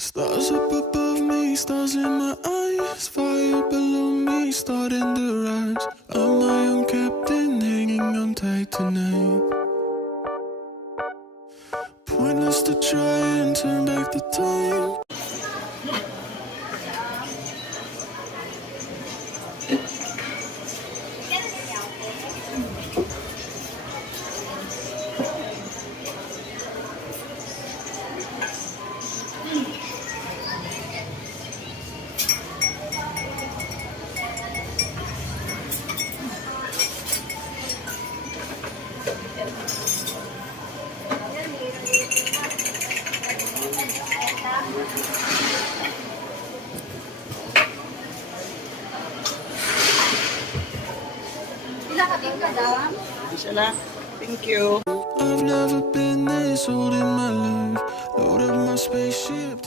Stars up above me, stars in my eyes, fire below me, starting to rise. I'm my own captain, hanging on tight tonight. Pointless to try and turn back the time. Isa lang. Thank you. I've never been this old in my life. Load up my spaceship.